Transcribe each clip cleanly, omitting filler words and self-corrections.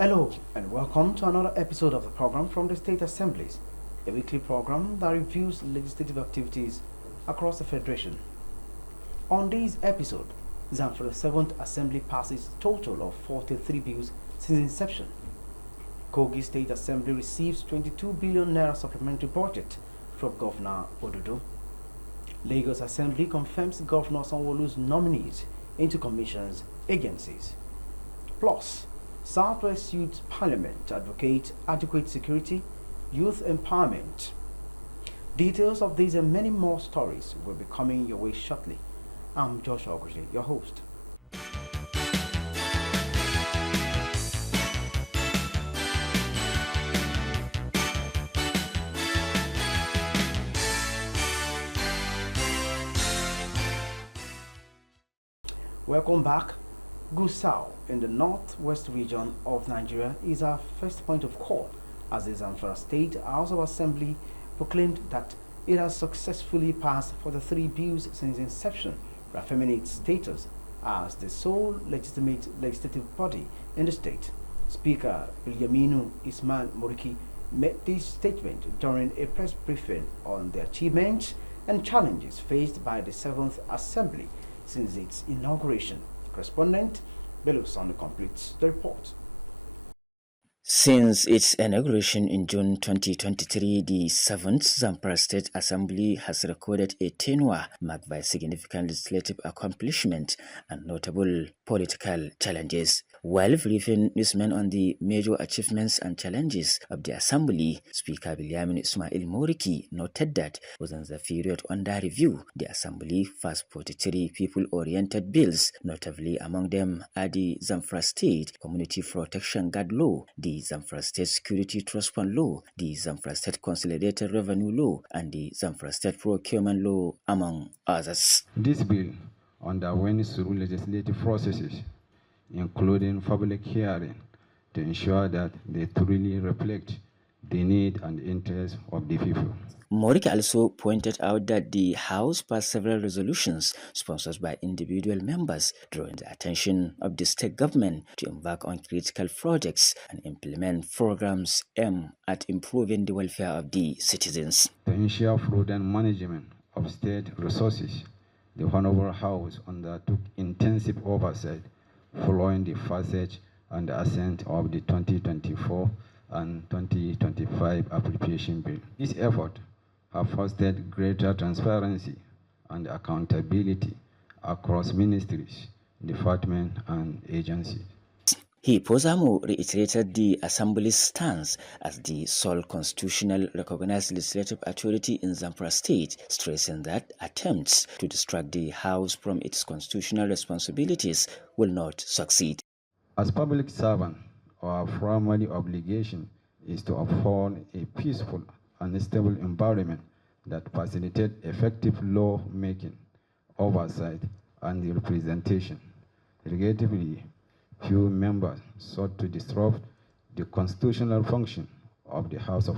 Hello and welcome to another episode of the program from the State Assemblies, a weekly program that reviews legislative activities across the Federation. On this episode, Zamfara 7th Assembly passes a total of 43 bills since inception. Kogi State Assembly receives 22 billion naira supplementary budget from Governor Ododo. Lagos Assembly confirms Governor Sanwo-Olu's nominees into commissions, agencies. Plus, Southwest Youth Parliament advocate adequate security, youth empowerment. Details of these and many more stories will be coming your way shortly. I'm Joshua Oguji, your host. Welcome back. Gusau in the northwest region of Nigeria is our first point of call as the Zamfara State House of Assembly proclaimed that it has successfully passed 43 bills since inception, reaffirming its status as the sole legitimate legislative body in the state. Speaker Bilyaminu Ismail Moriki made this statement during a press briefing on the achievements and challenges faced by the 7th Assembly since its inauguration. Correspondent Bello Sonu completes the report. Since its inauguration in June 2023, the 7th Zamfara State Assembly has recorded a tenure marked by significant legislative accomplishment and notable political challenges. While briefing newsmen on the major achievements and challenges of the Assembly, Speaker Bilyaminu Ismail Moriki noted that within the period under review, the Assembly passed 43 people-oriented bills, notably among them are the Zamfara State Community Protection Guard Law, the Zamfara State Security Trust Fund Law, the Zamfara State Consolidated Revenue Law, and the Zamfara State Procurement Law, among others. This bill underwent through legislative processes, including public hearing, to ensure that they truly reflect the need and interest of the people. Moriki also pointed out that the House passed several resolutions sponsored by individual members, drawing the attention of the state government to embark on critical projects and implement programs aimed at improving the welfare of the citizens. To ensure prudent management of state resources, the Honorable House undertook intensive oversight following the passage and assent of the 2024 and 2025 appropriation bill. This effort have fostered greater transparency and accountability across ministries, departments, and agencies. He furthermore reiterated the Assembly's stance as the sole constitutional recognized legislative authority in Zamfara State, stressing that attempts to distract the House from its constitutional responsibilities will not succeed. As public servants, our primary obligation is to uphold a peaceful and stable environment that facilitates effective law-making, oversight, and representation. Regrettably, few members sought to disrupt the constitutional function of the House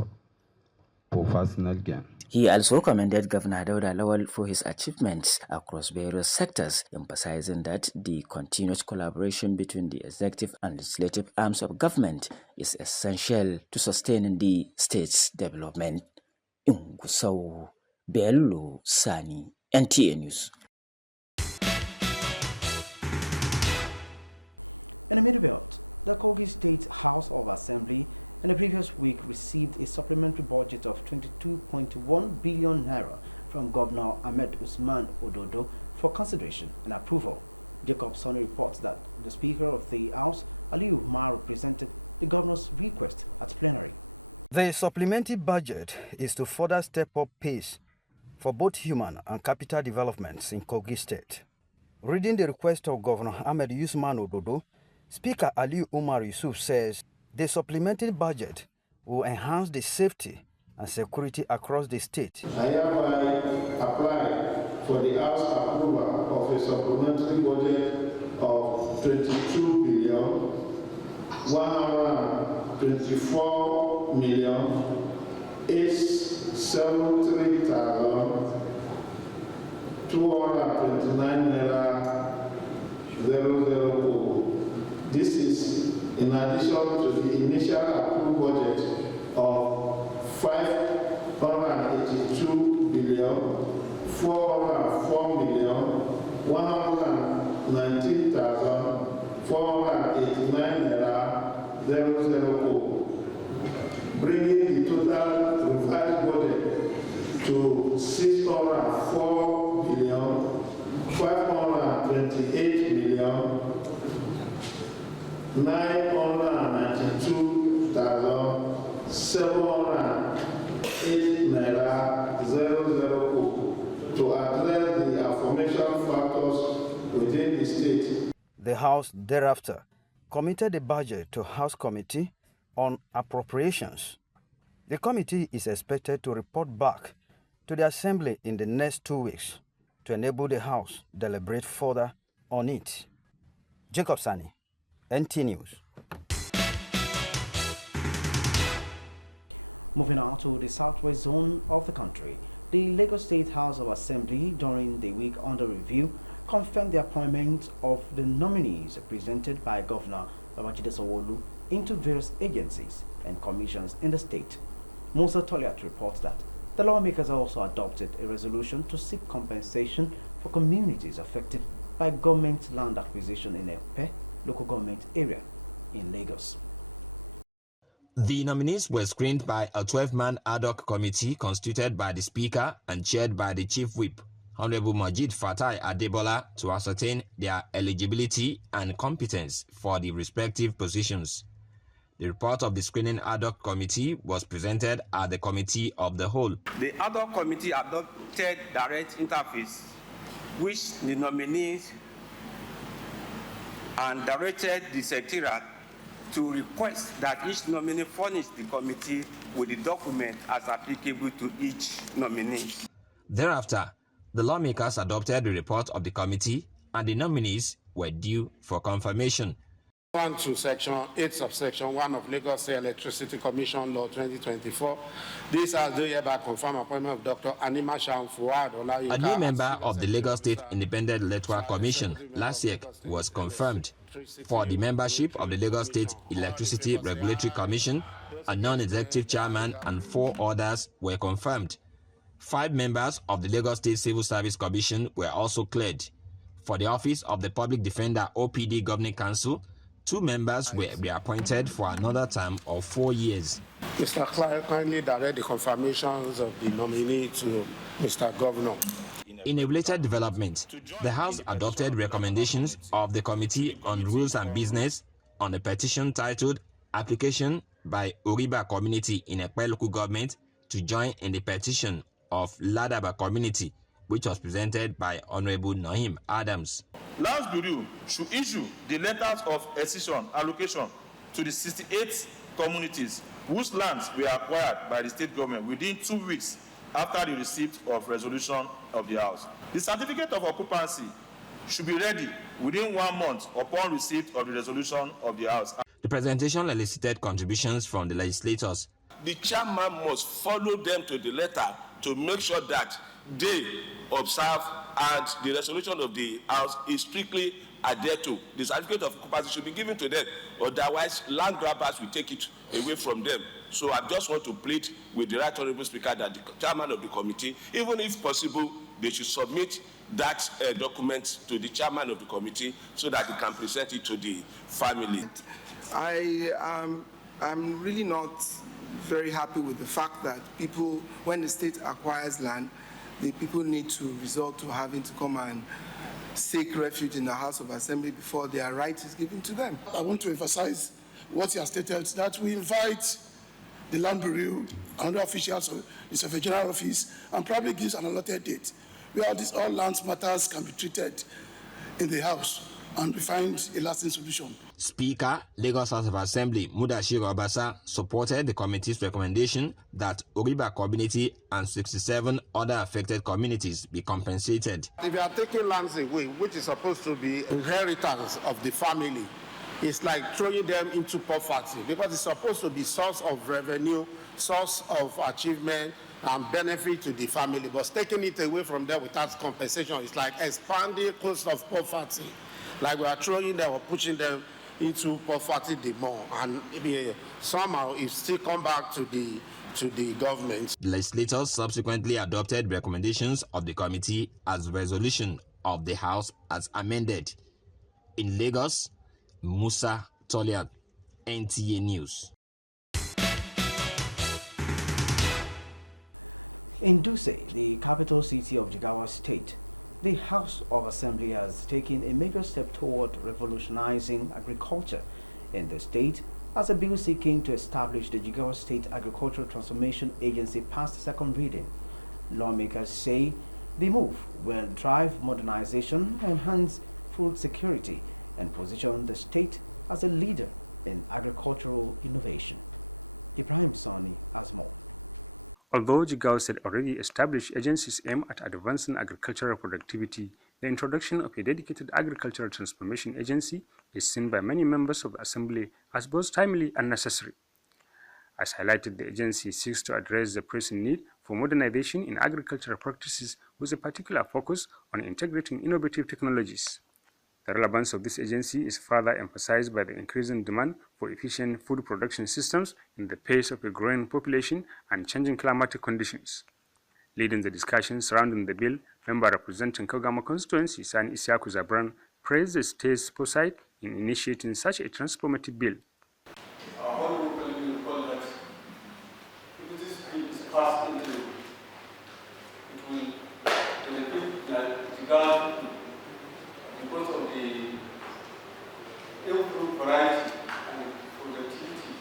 for personal gain. He also commended Governor Dauda Lawal for his achievements across various sectors, emphasizing that the continuous collaboration between the executive and legislative arms of government is essential to sustaining the state's development. Ingusau Bello Sani, NTA News. In the Middle Belt, the Kogi State House of Assembly in the previous week received a supplementary budget of 22.1 billion naira from Governor Ahmed Usman Ododo for consideration and approval. Jacob Sonny reports that the Speaker of the House, Aliyu Umar, presented the governor's request at plenary. The supplementary budget is to further step up pace for both human and capital developments in Kogi State. Reading the request of Governor Ahmed Usman Ododo, Speaker Aliyu Umar Yusuf says the supplementary budget will enhance the safety and security across the state. I hereby apply for the House approval of a supplementary budget of 22 billion 124 million 873,229 naira 000. This is a in addition to the initial approved budget of 582,419,489 naira 004, bringing the total revised budget to 604,992,708 naira 004 to address the aforementioned factors within the state. The House thereafter committed the budget to House Committee on Appropriations. The committee is expected to report back to the Assembly in the next 2 weeks to enable the House deliberate further on it. Jacob Sani, NT News. Moving on to the southwest zone of the country, the Lagos State House of Assembly during the week under review confirmed the appointment of the nominees presented by Governor Babajide Sanwo-Olu into various agencies and commissions in the state. Musa Toliat reports that the lawmakers also adopted a resolution to seek compensation for communities affected by government land acquisition in Epe local government area in Lagos. The nominees were screened by a 12-man ad hoc committee constituted by the Speaker and chaired by the Chief Whip, Honorable Majid Fatai Adebola, to ascertain their eligibility and competence for the respective positions. The report of the screening ad hoc committee was presented at the Committee of the Whole. The ad hoc committee adopted direct interface, which the nominees and directed the Secretariat to request that each nominee furnish the committee with the document as applicable to each nominee. Thereafter, the lawmakers adopted the report of the committee and the nominees were due for confirmation. 1 to Section 8, Subsection 1 of Lagos State Electricity Commission Law 2024. This has the hereby confirmed appointment of Dr. Anima Sham Fuad Olayinka. A new member of the Lagos State Independent Electoral Commission, last year, was confirmed. For the membership of the Lagos State Electricity Regulatory Commission, a non-executive chairman and 4 others were confirmed. 5 members of the Lagos State Civil Service Commission were also cleared. For the office of the Public Defender OPD Governing Council, 2 members were reappointed for another term of 4 years. Mr. Clerk, kindly direct the confirmations of the nominee to Mr. Governor. In a related development, the House adopted recommendations of the Committee on Rules and Business on a petition titled Application by Oriba Community in Epe Local Government to join in the petition of Ladaba Community, which was presented by Honorable Naim Adams. Lands Bureau should issue the letters of accession allocation to the 68 communities whose lands were acquired by the state government within 2 weeks after the receipt of resolution of the House. The certificate of occupancy should be ready within 1 month upon receipt of the resolution of the House. The presentation elicited contributions from the legislators. The chairman must follow them to the letter to make sure that they observe and the resolution of the House is strictly adhered to. The certificate of occupancy should be given to them, otherwise land grabbers will take it away from them. So I just want to plead with the Right Honourable Speaker that the chairman of the committee, even if possible, they should submit that document to the chairman of the committee so that he can present it to the family. I'm really not very happy with the fact that people, when the state acquires land, the people need to resort to having to come and seek refuge in the House of Assembly before their right is given to them. I want to emphasize what he has stated, that we invite the Land Bureau and other officials of the Secretary General Office and probably gives an allotted date where all lands matters can be treated in the House and we find a lasting solution. Speaker, Lagos House of Assembly Mudashiru Obasa supported the committee's recommendation that Oriba community and 67 other affected communities be compensated. If you are taking lands away, which is supposed to be inheritance of the family, it's like throwing them into poverty because it's supposed to be source of revenue, source of achievement and benefit to the family. But taking it away from them without compensation is like expanding cost of poverty. Like we are throwing them or pushing them into poverty the more, and somehow it still come back to the government. The legislators subsequently adopted recommendations of the committee as resolution of the House as amended. In Lagos, Musa Toliat, NTA News. In Dutse, the capital city of Jigawa State, the House of Assembly has taken a major step toward revolutionizing agriculture in the state as a bill seeking to establish the Jigawa State Agricultural Transformation Agency passed second reading. Lawmakers say the move will drive modernization, enhance food security, and position the state as a leader in agricultural innovation. Ibrahim Sani has more. Although Jigawa State already established agencies aimed at advancing agricultural productivity, the introduction of a dedicated agricultural transformation agency is seen by many members of the Assembly as both timely and necessary. As highlighted, the agency seeks to address the pressing need for modernization in agricultural practices with a particular focus on integrating innovative technologies. The relevance of this agency is further emphasized by the increasing demand for efficient food production systems in the face of a growing population and changing climatic conditions. Leading the discussion surrounding the bill, member representing Kogama constituency, Sani Isiaku Zabran, praised the state's foresight in initiating such a transformative bill. Our honorable colleague will call that if this bill is passed into it will benefit the Jigawa because of the improved variety and productivity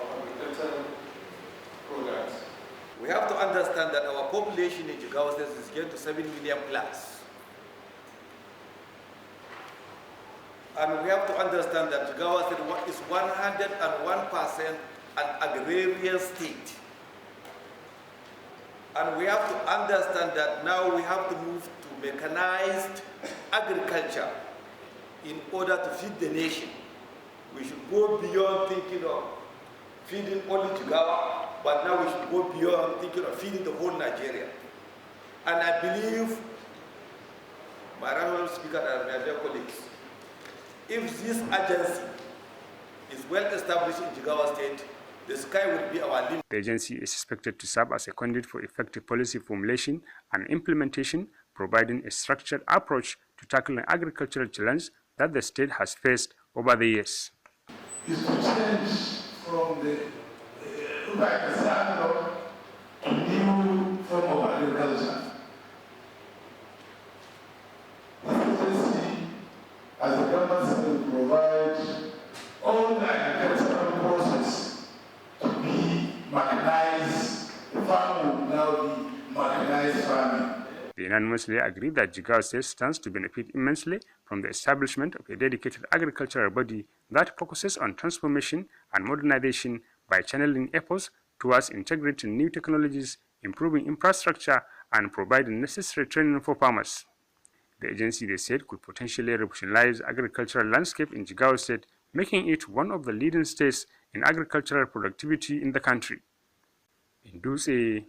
of agricultural products. We have to understand that our population in Jigawa State is getting to 7 million plus. And we have to understand that Jigawa State is 101% an agrarian state. And we have to understand that now we have to move to mechanized agriculture in order to feed the nation. We should go beyond thinking of feeding only Jigawa, but now we should go beyond thinking of feeding the whole Nigeria. And I believe, my honorable speaker and my dear colleagues, if this agency is well established in Jigawa State, the sky will be our limit. The agency is expected to serve as a conduit for effective policy formulation and implementation, providing a structured approach to tackling agricultural challenges that the state has faced over the years. Is to change from the to new form of agriculture. This agency, as the government, will provide all the agricultural process to be mechanized. The farm will now be mechanized farming. They unanimously agree that Jigawa State stands to benefit immensely from the establishment of a dedicated agricultural body that focuses on transformation and modernization by channeling efforts towards integrating new technologies, improving infrastructure, and providing necessary training for farmers. The agency, they said, could potentially revolutionize the agricultural landscape in Jigawa State, making it one of the leading states in agricultural productivity in the country. In Dutse,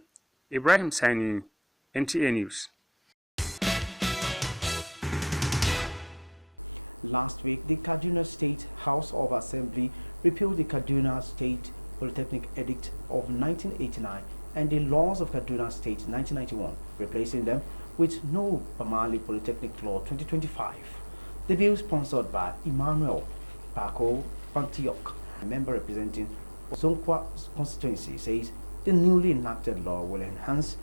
Ibrahim Sani, NTA News. Last week, the Kaduna State House of Assembly repealed the Kaduna State Polytechnic Edict of 1989 and the laws of Kaduna State 1991, replacing them with No Bamali Polytechnic Law 2025. The bill, sponsored by Emmanuel Bako Pantiok, a member representing Osonkwa constituency, says the newly enacted law will enhance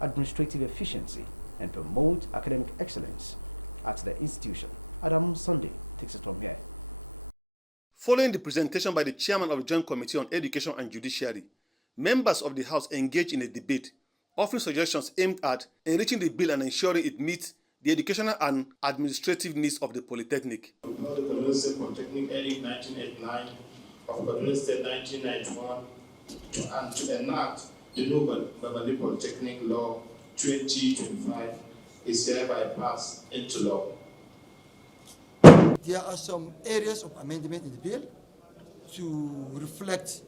administrative efficiency and promote academic excellence at the institution. Adam Sunday takes it from here. Following the presentation by the chairman of the Joint Committee on Education and Judiciary, members of the House engaged in a debate, offering suggestions aimed at enriching the bill and ensuring it meets the educational and administrative needs of the Polytechnic. The Kaduna State Polytechnic Edict 1989 of Kaduna State 1991 and to enact the No Bamali Polytechnic Law 2025 is hereby passed into law. There are some areas of amendment in the bill to reflect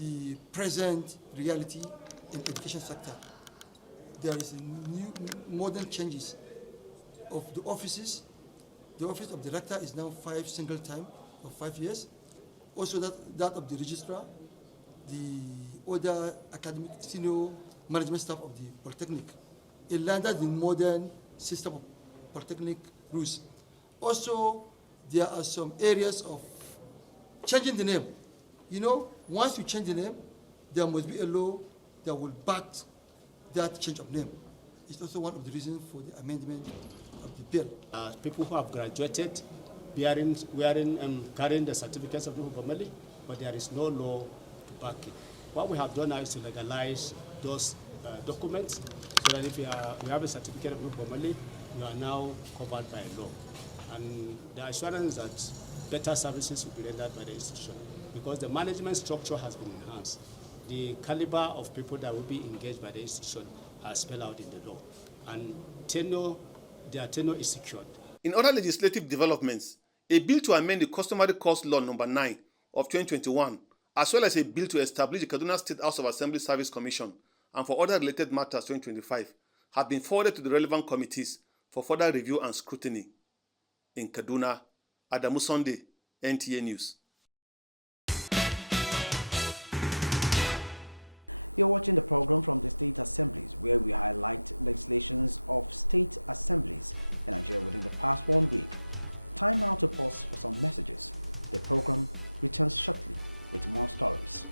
the present reality in the education sector. There is new modern changes of the offices. The office of director is now 5 single time of 5 years. Also that of the registrar, the other academic senior management staff of the Polytechnic. It landed in modern system of Polytechnic rules. Also, there are some areas of changing the name. You know, once you change the name, there must be a law that will back that change of name. It's also one of the reasons for the amendment of the bill. People who have graduated, wearing and carrying the certificates of formally, but there is no law to back it. What we have done now is to legalize those documents, so that if we have a certificate of formally, you are now covered by law. And the assurance that better services will be rendered by the institution, because the management structure has been enhanced. The caliber of people that will be engaged by the institution are spelled out in the law, and their tenure is secured. In other legislative developments, a bill to amend the Customary Course Law No. 9 of 2021, as well as a bill to establish the Kaduna State House of Assembly Service Commission and for other related matters 2025, have been forwarded to the relevant committees for further review and scrutiny. In Kaduna, Adamu Sunday, NTA News. You're watching the program from the State Assemblies, where we highlight legislations of state assemblies in Nigeria within the past 1 week. Time now to pause for some messages. The program returns shortly with more stories.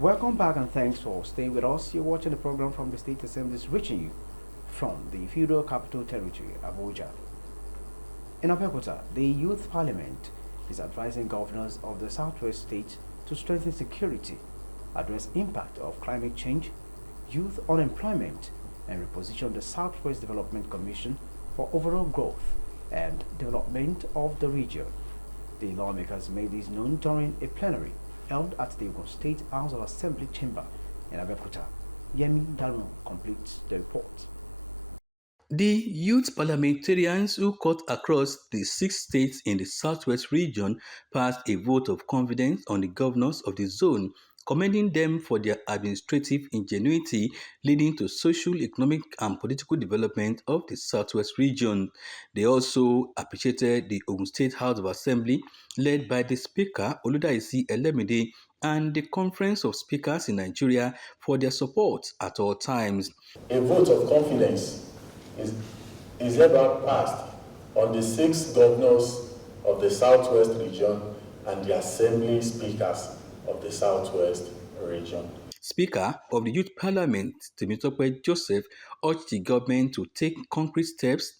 Welcome back and thanks for staying with us. You're watching the program from the State Assemblies, reaching you from the Federal Capital Territory, Abuja. In Abuja, the Youth Parliament is advising governors of the Southwest states to strengthen security, address impact of climate change, youth unemployment, and reposition the Southwest Development Commission for overall growth and development of the region. The lawmakers made this known during a plenary held at the Ogun State House of Assembly chamber in Abuja. Yemi Dalmo completes the report. The youth parliamentarians who cut across the 6 states in the southwest region passed a vote of confidence on the governors of the zone, commending them for their administrative ingenuity leading to social, economic, and political development of the southwest region. They also appreciated the Ogun State House of Assembly, led by the Speaker, Oludaisi Elemide, and the Conference of Speakers in Nigeria for their support at all times. A vote of confidence is ever passed on the 6 governors of the Southwest region and the Assembly speakers of the Southwest region. Speaker of the Youth Parliament, Temitope Joseph, urged the government to take concrete steps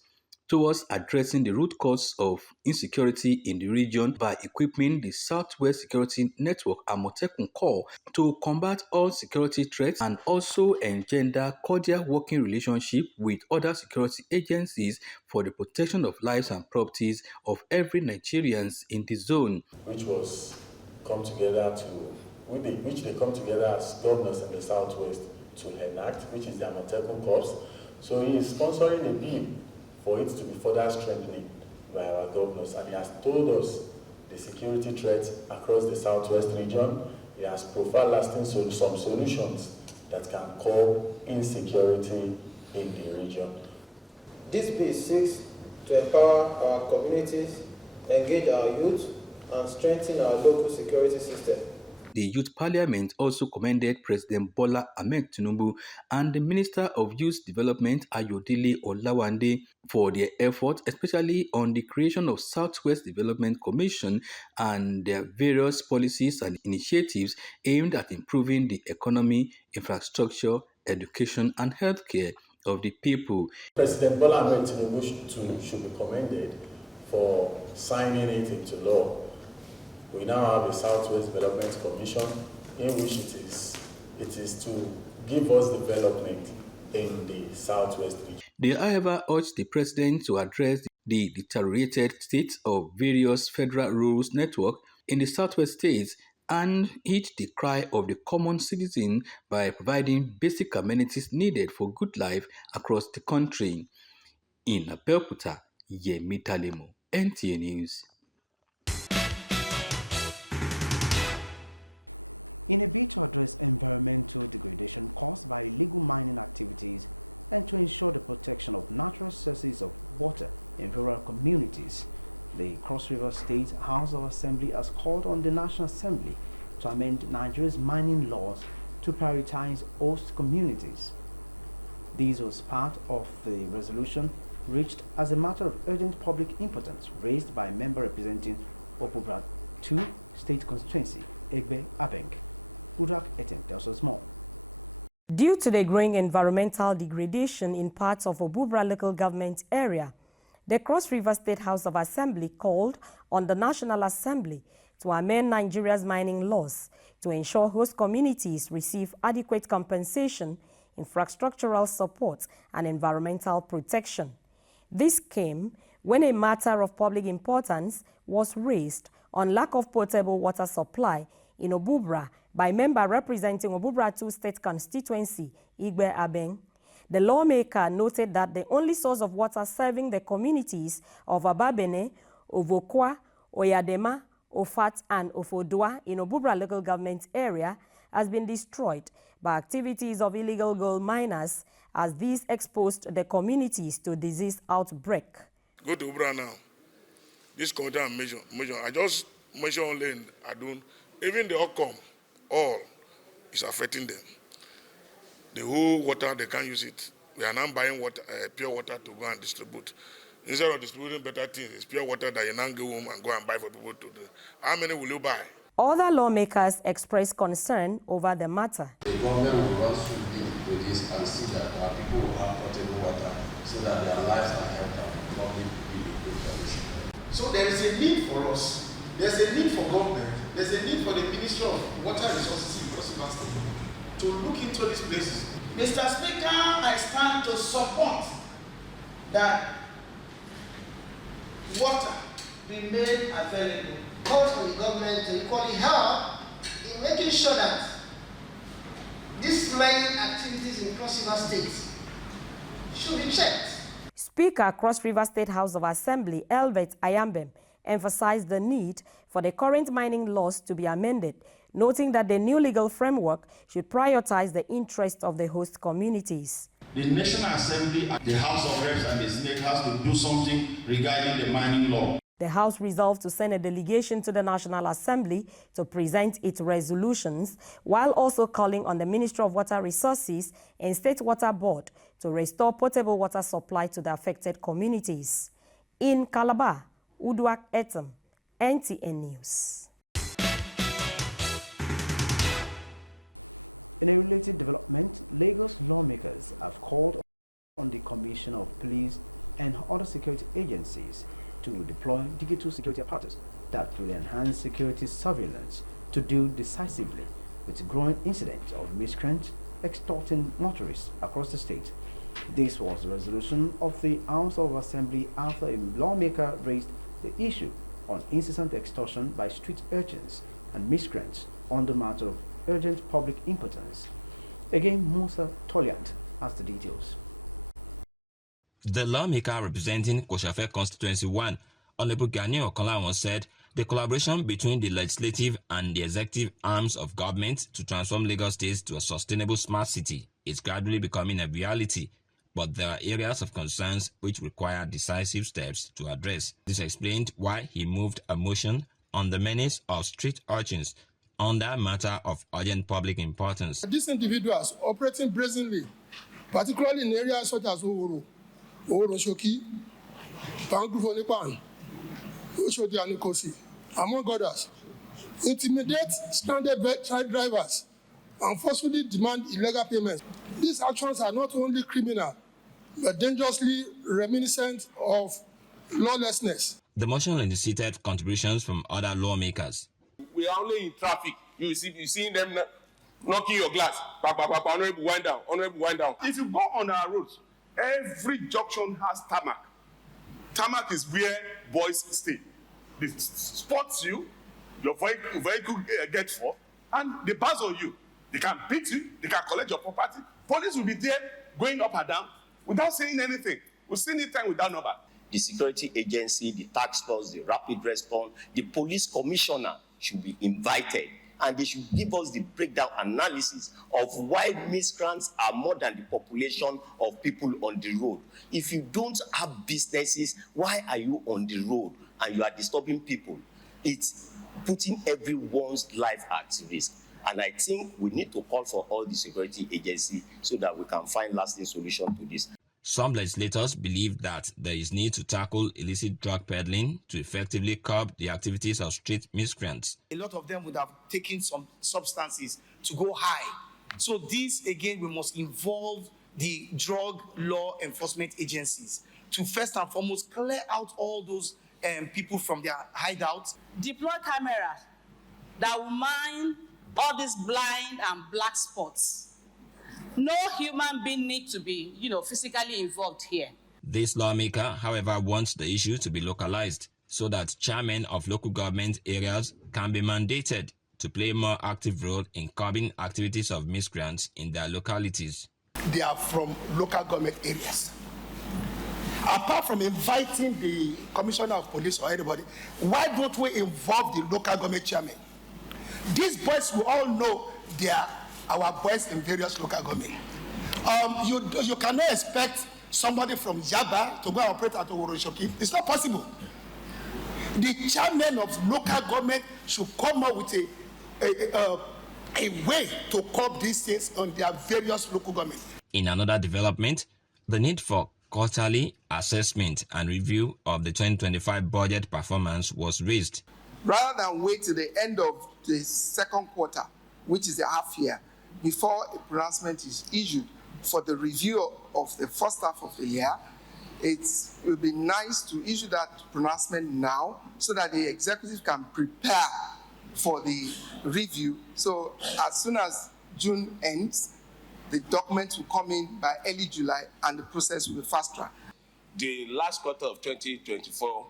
towards addressing the root cause of insecurity in the region by equipping the Southwest Security Network Amotekun Corps to combat all security threats and also engender cordial working relationship with other security agencies for the protection of lives and properties of every Nigerians in the zone. Which they come together as governors in the Southwest to enact, which is the Amotekun Corps. So he is sponsoring a bill for it to be further strengthened by our governors. And he has told us the security threats across the Southwest region. He has profiled some solutions that can curb insecurity in the region. This bill seeks to empower our communities, engage our youth, and strengthen our local security system. The Youth Parliament also commended President Bola Ahmed Tinubu and the Minister of Youth Development Ayodele Olawande for their efforts, especially on the creation of Southwest Development Commission and their various policies and initiatives aimed at improving the economy, infrastructure, education, and healthcare of the people. President Bola Ahmed Tinubu should be commended for signing it into law. We now have a Southwest Development Commission in which it is to give us development in the Southwest region. They, however, urged the president to address the deteriorated state of various federal rules network in the Southwest states and hit the cry of the common citizen by providing basic amenities needed for good life across the country. In Abeokuta, Yemi Talemo, NTA News. In a bid to address environmental degradation caused by illegal mining activities and to ensure the protection of natural sources of water in rural communities, the Cross River State House of Assembly has called on the National Assembly to amend Nigeria's mining laws to prioritize host communities. This was part of the resolution reached as a matter of urgent public importance raised by a member representing Abuja 2 State Constituency, Egbe Abeng. Udak Etem tells us more. Due to the growing environmental degradation in parts of Abuja local government area, the Cross River State House of Assembly called on the National Assembly to amend Nigeria's mining laws to ensure host communities receive adequate compensation, infrastructural support, and environmental protection. This came when a matter of public importance was raised on lack of potable water supply in Abuja by member representing Abuja 2 State Constituency, Igbe Abeng. The lawmaker noted that the only source of water serving the communities of Ababene, Ovokwa, Oyadema, Ofat, and Ofodua in Abuja local government area has been destroyed by activities of illegal gold miners, as these exposed the communities to disease outbreak. Go to Abuja now. This content measure. I just measure only in Adun. Even the outcome, all is affecting them. The whole water, they can't use it. We are now buying water, pure water to go and distribute. Instead of distributing better things, it's pure water that you now go home and go and buy for people to do. How many will you buy? Other lawmakers expressed concern over the matter. The government will also look to this and see that our people will have potable water so that their lives and health are probably be in good condition. So there is a need for us. There's a need for government. There's a need for the Ministry of Water Resources in Cross River State to look into these places. Mr. Speaker, I stand to support that water be made available. Calls for the government to equally help in making sure that these mining activities in Cross River State should be checked. Speaker, Cross River State House of Assembly, Elbert Ayambem, emphasized the need for the current mining laws to be amended, noting that the new legal framework should prioritize the interests of the host communities. The National Assembly, the House of Reps and the Senate has to do something regarding the mining law. The House resolved to send a delegation to the National Assembly to present its resolutions, while also calling on the Ministry of Water Resources and State Water Board to restore potable water supply to the affected communities. In Calabar, Uduak Etem, NTN News. In a related development, Lagos lawmakers have called on the Commission of Police and other security agencies to deploy digital security apparatus that will enhance security surveillance to deal decisively with growing incidents of miscreants extorting motorists across the state. This was the resolution of the House of Assembly after a lawmaker raised the issue on incessant extortion by street urchins and miscreants on the matter of urgent public importance. Again, Musa Toliant has the details. The lawmaker representing Koshafe Constituency 1, Honorable Gani Okolawon, said the collaboration between the legislative and the executive arms of government to transform Lagos State to a sustainable smart city is gradually becoming a reality, but there are areas of concerns which require decisive steps to address. This explained why he moved a motion on the menace of street urchins on that matter of urgent public importance. These individuals operating brazenly, particularly in areas such as Oworo Shoki, Pangrufonipan, Oshodi and Nikosi, among others, intimidate stranded child drivers and forcefully demand illegal payments. These actions are not only criminal, but dangerously reminiscent of lawlessness. The motion elicited contributions from other lawmakers. We are only in traffic. You see them knocking your glass. Honorable, wind down. Honorable, wind down. If you go on our roads, every junction has tarmac. Tarmac is where boys stay. They spots you, your vehicle gets for, and they buzz on you. They can beat you, they can collect your property. Police will be there going up and down without saying anything. We've seen it time without number. The security agency, the task force, the rapid response, the police commissioner should be invited, and they should give us the breakdown analysis of why miscreants are more than the population of people on the road. If you don't have businesses, why are you on the road and you are disturbing people? It's putting everyone's life at risk. And I think we need to call for all the security agencies so that we can find lasting solution to this. Some legislators believe that there is need to tackle illicit drug peddling to effectively curb the activities of street miscreants. A lot of them would have taken some substances to go high. So this, again, we must involve the drug law enforcement agencies to first and foremost clear out all those people from their hideouts. Deploy cameras that will mine all these blind and black spots. No human being needs to be, physically involved here. This lawmaker, however, wants the issue to be localized so that chairmen of local government areas can be mandated to play a more active role in curbing activities of miscreants in their localities. They are from local government areas. Apart from inviting the commissioner of police or anybody, why don't we involve the local government chairman? These boys, we all know they are our boys in various local government. You cannot expect somebody from Yaba to go and operate at Oworo Shoki. It's not possible. The chairman of local government should come up with a way to curb these things on their various local government. In another development, the need for quarterly assessment and review of the 2025 budget performance was raised. Rather than wait till the end of the second quarter, which is the half year, before a pronouncement is issued for the review of the first half of the year, it will be nice to issue that pronouncement now so that the executive can prepare for the review. So as soon as June ends, the document will come in by early July and the process will be fast-tracked. The last quarter of 2024,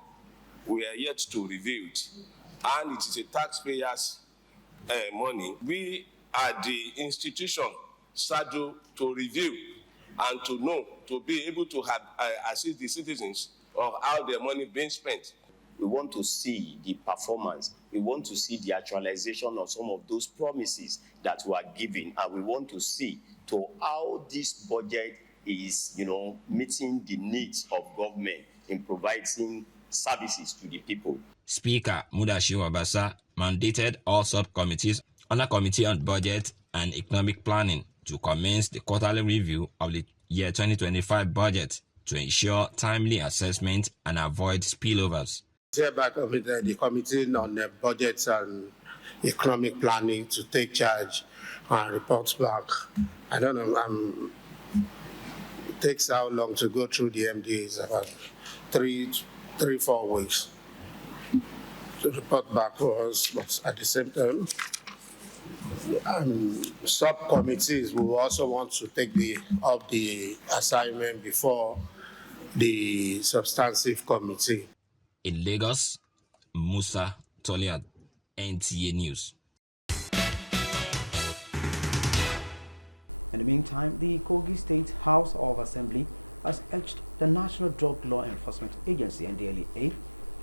we are yet to review it, and it is a taxpayer's money. We are the institution saddled to review and to know, to be able to have assist the citizens of how their money being spent. We want to see the performance. We want to see the actualization of some of those promises that were given, and we want to see to how this budget is, meeting the needs of government in providing services to the people. Speaker Mudashiru Obasa mandated all subcommittees on a committee on budget and economic planning to commence the quarterly review of the year 2025 budget to ensure timely assessment and avoid spillovers. Hereby committed the committee on budget and economic planning to take charge and report back. I don't know, it takes how long to go through the MDAs, about 3-4 weeks to report back for us, but at the same time, subcommittees will also want to take up the assignment before the substantive committee. In Lagos, Musa Toliad, NTA News. In the meantime, the Kogi State House of Assembly has urged the National Drug Law Enforcement Agency, NDLEA,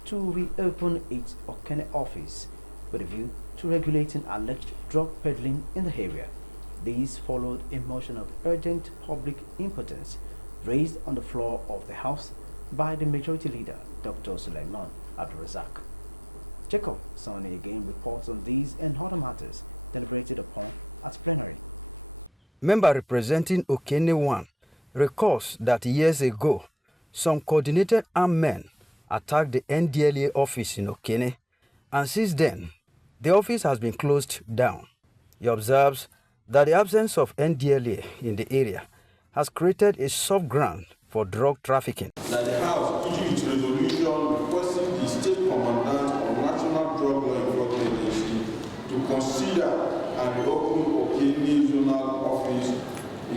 to reopen its Okene office with a view to regulating alleged drug peddling in the area. These followed a motion of urgent public importance raised on the floor of the House by the Majority Leader, Dr. Suleiman Abdulrazak. Jacob Sani again reports on these and other matters deliberated upon at plenary. Member representing Okene 1 recalls that years ago, some coordinated armed men attacked the NDLA office in Okene, and since then, the office has been closed down. He observes that the absence of NDLA in the area has created a soft ground for drug trafficking. That the House issued its resolution requesting the State Commandant of National Drug Law Enforcement Agency to consider and reopen Okene Zonal Office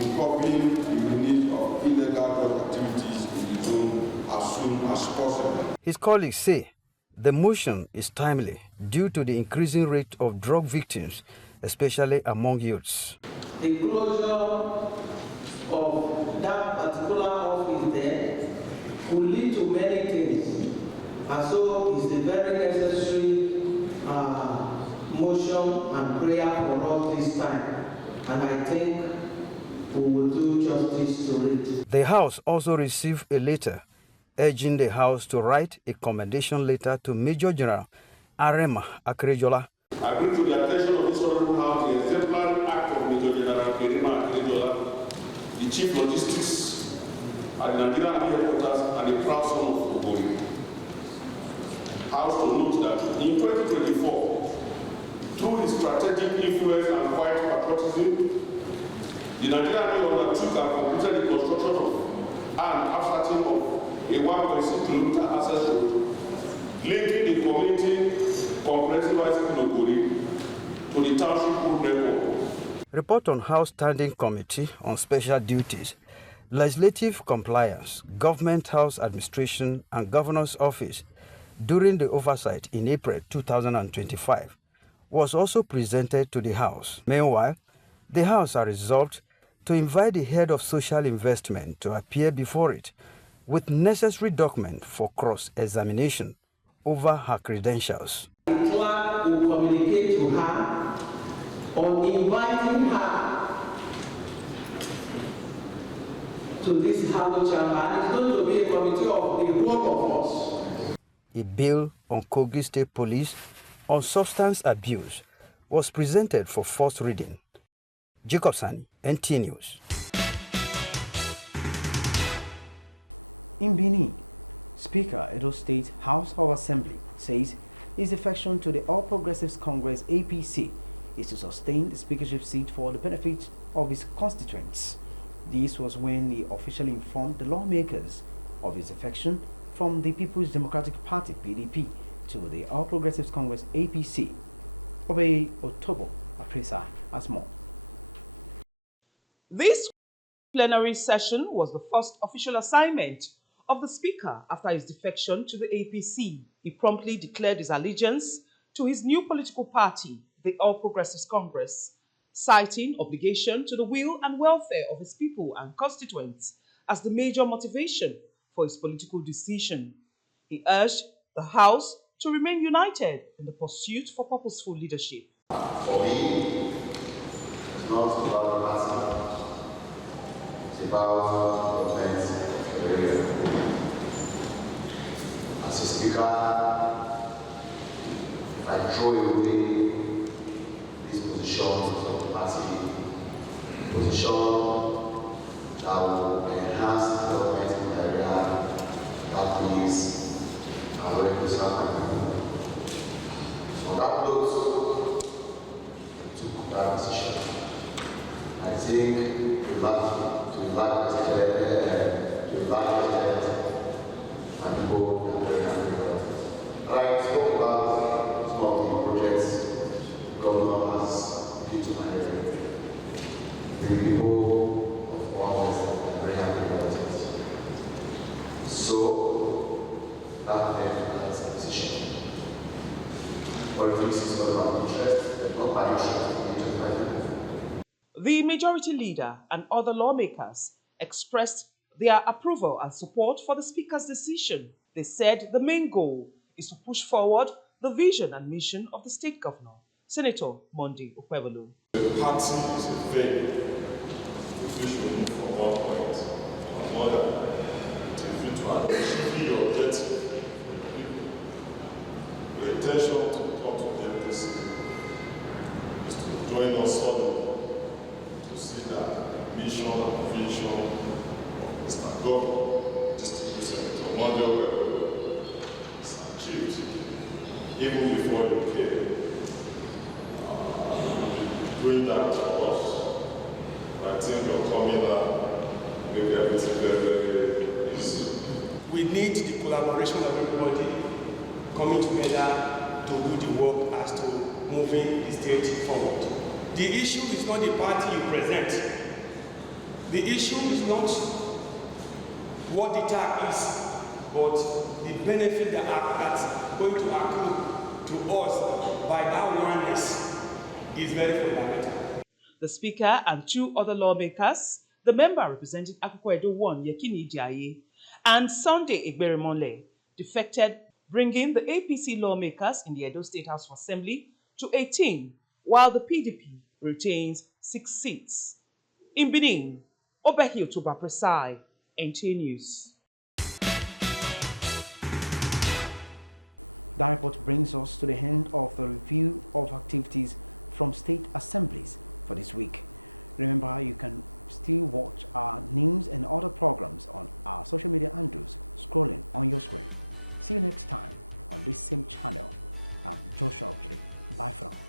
in copying the release of illegal drug activities in the zone as soon as possible. His colleagues say the motion is timely due to the increasing rate of drug victims, especially among youths. The closure of that particular office there could lead to many things, and so it's a very necessary motion and prayer for us this time, and I think we will do justice to it. The House also received a letter urging the House to write a commendation letter to Major General Arema Akrejola. I bring to the attention of this honorable House the exemplary act of Major General Arema Akrejola, the Chief Logistics at the Nigerian headquarters and the proud son of Ogori. House to note that in 2024, through his strategic influence and quiet patriotism, the Nigerian Army undertook and completed the construction of and ascertain of a 1.6 kilometer access road linking the community comprehensive high school Ogori to the township road network. Report on House Standing Committee on Special Duties, Legislative Compliance, Government House Administration and Governor's Office during the oversight in April 2025 was also presented to the House. Meanwhile, the House has resolved to invite the head of social investment to appear before it with necessary document for cross-examination over her credentials. The clerk will communicate to her on inviting her to this House chamber, and it's going to be a committee of the whole of us. A bill on Kogi State Police on substance abuse was presented for first reading. Jacob Sani, NT News. In Benin, Speaker Edo State House of Assembly says his defection to the All Progressives Congress APC is to sustain the speakership seat for the benefit of his constituents. This was when he officially informed the lawmakers of his defection from the People's Democratic Party PDP to the All Progressives Congress APC. Obey Otobo Apresa as more. This plenary session was the first official assignment of the Speaker after his defection to the APC. He promptly declared his allegiance to his new political party, the All Progressives Congress, citing obligation to the will and welfare of his people and constituents as the major motivation for his political decision. He urged the House to remain united in the pursuit for purposeful leadership. For me, it's not about the party. It's about the events of the area. As a speaker, if I throw away these positions of the party, position that will enhance the development in the area, that is, and represent my people. So on that note, I took that decision. I think we like and people are very happy about it. I spoke about some of the projects the governor has given to my area. The people of all are very happy about it. So that led to that decision. Politics is not about interest, but not by interest. The majority leader and other lawmakers expressed their approval and support for the Speaker's decision. They said the main goal is to push forward the vision and mission of the state governor, Senator Monday Okwebelu. The party is a thing which should move from one point to another to achieve your objective. The intention presidency is to join us all to see that the mission and vision of Mr. Governor, District Senator Monday is achieved even before you came. Doing that for us, I think your coming make everything very, very easy. We need the collaboration of everybody coming together to do the work as to moving the state forward. The issue is not the party you present. The issue is not what the tag is, but the benefit that's going to accrue to us by that oneness is very fundamental. The Speaker and two other lawmakers, the member representing Akoko Edo 1, Yekini Ijaye, and Sunday Egberemonle, defected, bringing the APC lawmakers in the Edo State House of Assembly to 18, while the PDP retains 6 seats. In Benin, Obehi Otuba Presai, NT News. That report brings us to the end of the review of activities from state assemblies for this week. Remember, you can still watch our news and other programs on our social media handles scrolling on your screen. See you next time on this same channel. I'm Joshua Obley. Bye for now.